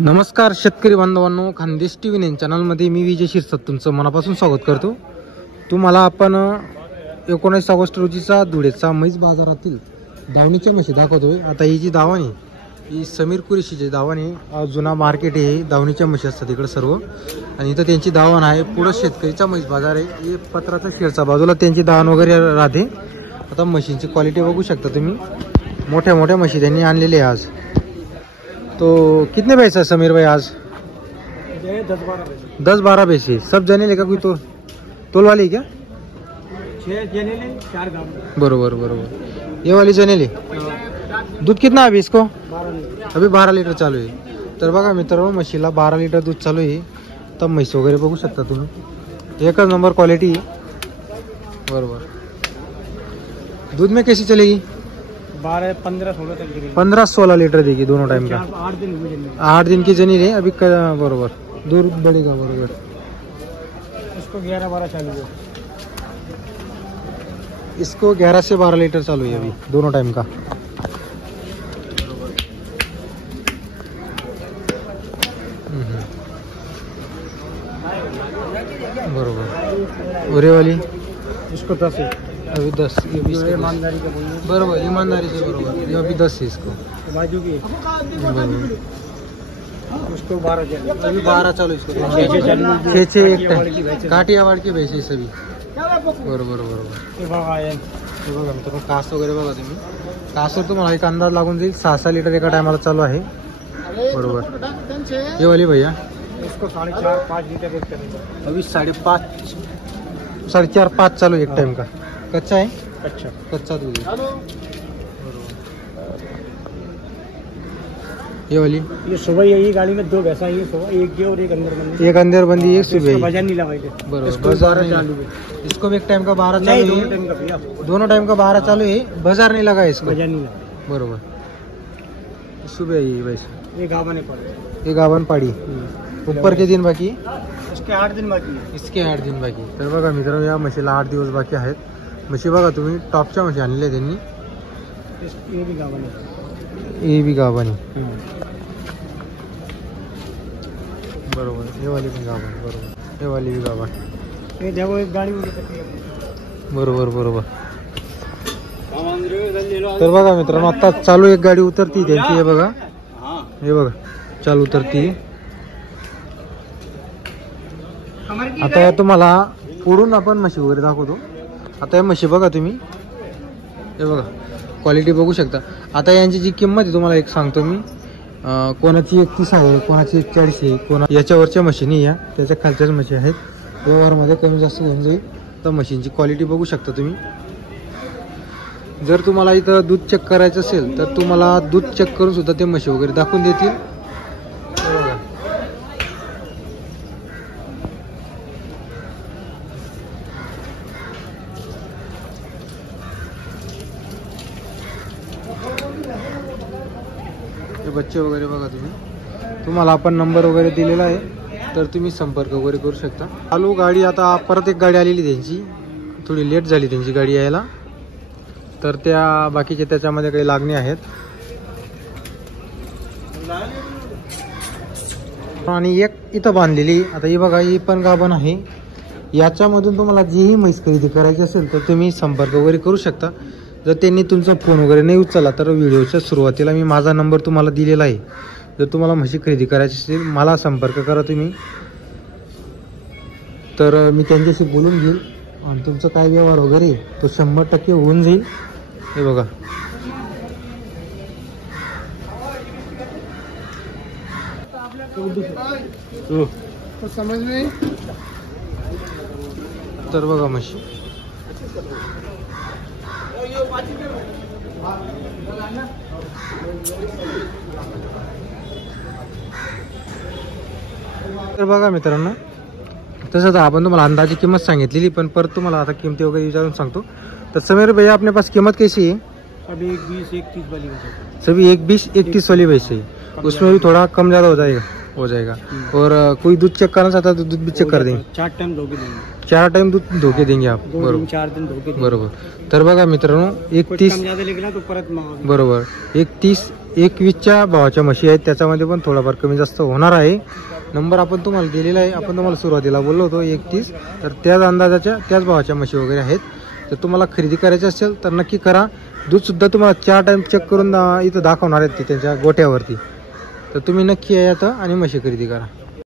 नमस्कार शेतकरी बांधवांनो, खानदेश टी व्ही चॅनलमध्ये मी विजय शिरसाट तुमचं मनापासून स्वागत करतो। तुम्हाला आपण 19 ऑगस्ट रोजीचा धुळेचा म्हैस बाजारातील दावणीच्या म्हशी दाखवतोय। आता ही जी दावण आहे ही समीर कुरेशीची दावण आहे। जुना मार्केट आहे, दावणीच्या म्हशी असतात इकडे सर्व, आणि इथं त्यांची दावण आहे। पुढे शेतकरीचा म्हैस बाजार आहे, हे पत्राचा शेरचा बाजूला त्यांची दावण वगैरे राहते। आता म्हशींची क्वालिटी बघू शकता तुम्ही, मोठ्या मोठ्या म्हशी त्यांनी आणलेले आहे आज। तो कितने पैसे है समीर भाई आज? 10-12 पैसे सब जने का कोई तो तोल वाली क्या? 6 जनेले 4 गांव। बरोबर बरोबर, ये वाली जनेली। दूध कितना है अभी इसको? 12 लीटर। अभी 12 लीटर चालू आहे। तर बघा मित्रांनो, म्हशीला 12 लीटर दूध चालू आहे। तर म्हैस वगैरे बघू शकता तुम्ही, एकच नंबर क्वालिटी बरोबर। दूध में कैसी चलेगी? 12 15-16 तक गिरेगी। 15-16 लीटर देगी दोनों टाइम का। 8 दिन हुए जन्म। 8 दिन की जनी है अभी बरोबर, दूध बढ़ेगा बरोबर। इसको 11-12 चालू है। इसको 11 से 12 लीटर चालू है अभी दोनों टाइम का। बरोबर। उरे वाली इसको 10 है। अभी 10, ये 20 ईमानदारी का बोलिए। बरोबर, ईमानदारी से बरोबर, ये अभी 10 है इसको। बाजू की बरोबर, उसको 12 चालू। अभी 12 चालू इसको। 6 एक टाइम काठियावाड़ की भैंस है सभी। बरोबर बरोबर। ये बघा आहे, हे बघा मित्रांनो, कास वगैरे बघा तुम्ही, कासवर तुम्हाला एक अंदाज लागून जाईल। 6-6 लीटर एका टायमाला चालू आहे बरोबर। ये वाली भैया इसको 4.5-5 लीटर दूध करेगा। अभी 4.5 चालू एक टाइम का। कच्चा है? अच्छा कच्चा दूध है बरोबर। ये वाली, ये सुबह यही गाड़ी में 2 भैंसा ही सुबह, एक ये और एक अंदर बंदी। एक अंदर बंदी, एक सुबह। बाजार नहीं लगाई बरोबर, इसको बाजार 12 नहीं चालू है। इसको भी एक टाइम का 12 नहीं, चालू दोनों है, टाइम का भैया दोनों टाइम का 12 चालू है। बाजार नहीं लगा इसको, बाजार नहीं लगा। बरोबर। सुबह ही वैसे ये गावा नहीं पड़े। ये गावन पाड़ी ऊपर के दिन बाकी, इसके 8 दिन बाकी है। इसके 8 दिन बाकी। तर बघा मित्रांनो, या म्हशीला 8 दिवस बाकी आहेत। म्हशी बघा तुम्ही, टॉपच्या म्हशी आणलेल्या त्यांनी। ये भी गावा नहीं। ये भी गावानी बरोबर, हे वाली पण गावानी बरोबर, हे वाली भी गावानी। ये देखो एक गाड़ी में बरोबर बरोबर। तर बघा मित्रांनो, आता चालू एक गाडी उतरती त्यांची, हे बघा, हे बघा चालू उतरती। आता या तुम्हाला पुढून आपण म्हशी वगैरे दाखवतो। आता या म्हशी बघा तुम्ही, हे बघा क्वालिटी बघू शकता। आता यांची जी किंमत आहे तुम्हाला एक सांगतो मी, कोणाची 31 आहे, कोणाची 41 आहे, कोणा याच्यावरच्या मशीनी या त्याच्या खालच्याच म्हशी आहेत। व्यवहारमध्ये कमी जास्त होऊन जाईल। तर मशीनची क्वालिटी बघू शकता तुम्ही। जर तुम्हाला इथं दूध चेक करायचं असेल तर तुम्हाला दूध चेक करून सुद्धा ते म्हशी वगैरे दाखवून देतील। हे बच्चे वगैरे बघा तुम्ही, तुम्हाला आपण नंबर वगैरे दिलेला आहे, तर तुम्ही संपर्क वगैरे करू शकता। चालू गाडी, आता परत एक गाडी आलेली त्यांची, थोडी लेट झाली त्यांची गाडी यायला, तर त्या बाकीचे त्याच्यामध्ये काही लागणे आहेत। आणि एक इथं बांधलेली, आता ही बघा, ही पण गाभण आहे। याच्यामधून तुम्हाला जीही म्हैस खरेदी करायची असेल तर तुम्ही संपर्क वगैरे करू शकता। जर त्यांनी तुमचा फोन वगैरे नाही उचलला तर व्हिडिओच्या सुरुवातीला मी माझा नंबर तुम्हाला दिलेला आहे। जर तुम्हाला म्हशी खरेदी करायची असेल, मला संपर्क करा तुम्ही, तर मी त्यांच्याशी बोलून घेईल आणि तुमचं काय व्यवहार वगैरे तो 100% होऊन जाईल। हे बघा, समझ में। तर बघा म्हशी, तर बघा मित्रांनो, तसं तर आपण तुम्हाला अंदाजी किंमत सांगितलेली, पण परत तुम्हाला आता किमती वगैरे विचारून सांगतो। तर समीर भैया, अपने पास कीमत कैसी है? अभी 20-21 वाली है। सभी 1-20-31 वाली वैसे ही, उसमें भी थोड़ा कम ज़्यादा हो जाएगा। और कोई दूध चेक करना चाहता है तो दूध भी चेक कर देंगे। 4 टाइम धोके देंगे। 4 टाइम दूध धोके देंगे आप, 2-4 दिन धोके देंगे। बरोबर। तर बघा मित्रांनो, 31 ज़्यादा लेके ना तो परत मागवा। बरोबर, 31 21च्या भावाच्या म्हशी आहेत, त्याच्यामध्ये पण थोडाफार कमी जास्त होणार आहे. नंबर आपण तुम्हाला दिलेला आहे, आपण तुम्हाला सुरुवातीला बोललो होतो 31, तर त्याच अंदाजाच्या त्याच भावाच्या म्हशी वगैरे आहेत. तर तुम्हाला खरेदी करायची असेल तर नक्की करा. दूधसुद्धा तुम्हाला 4 टाईम चेक करून इथं दाखवणार आहेत ते त्यांच्या गोठ्यावरती. तर तुम्ही नक्की या आणि म्हशी खरेदी करा.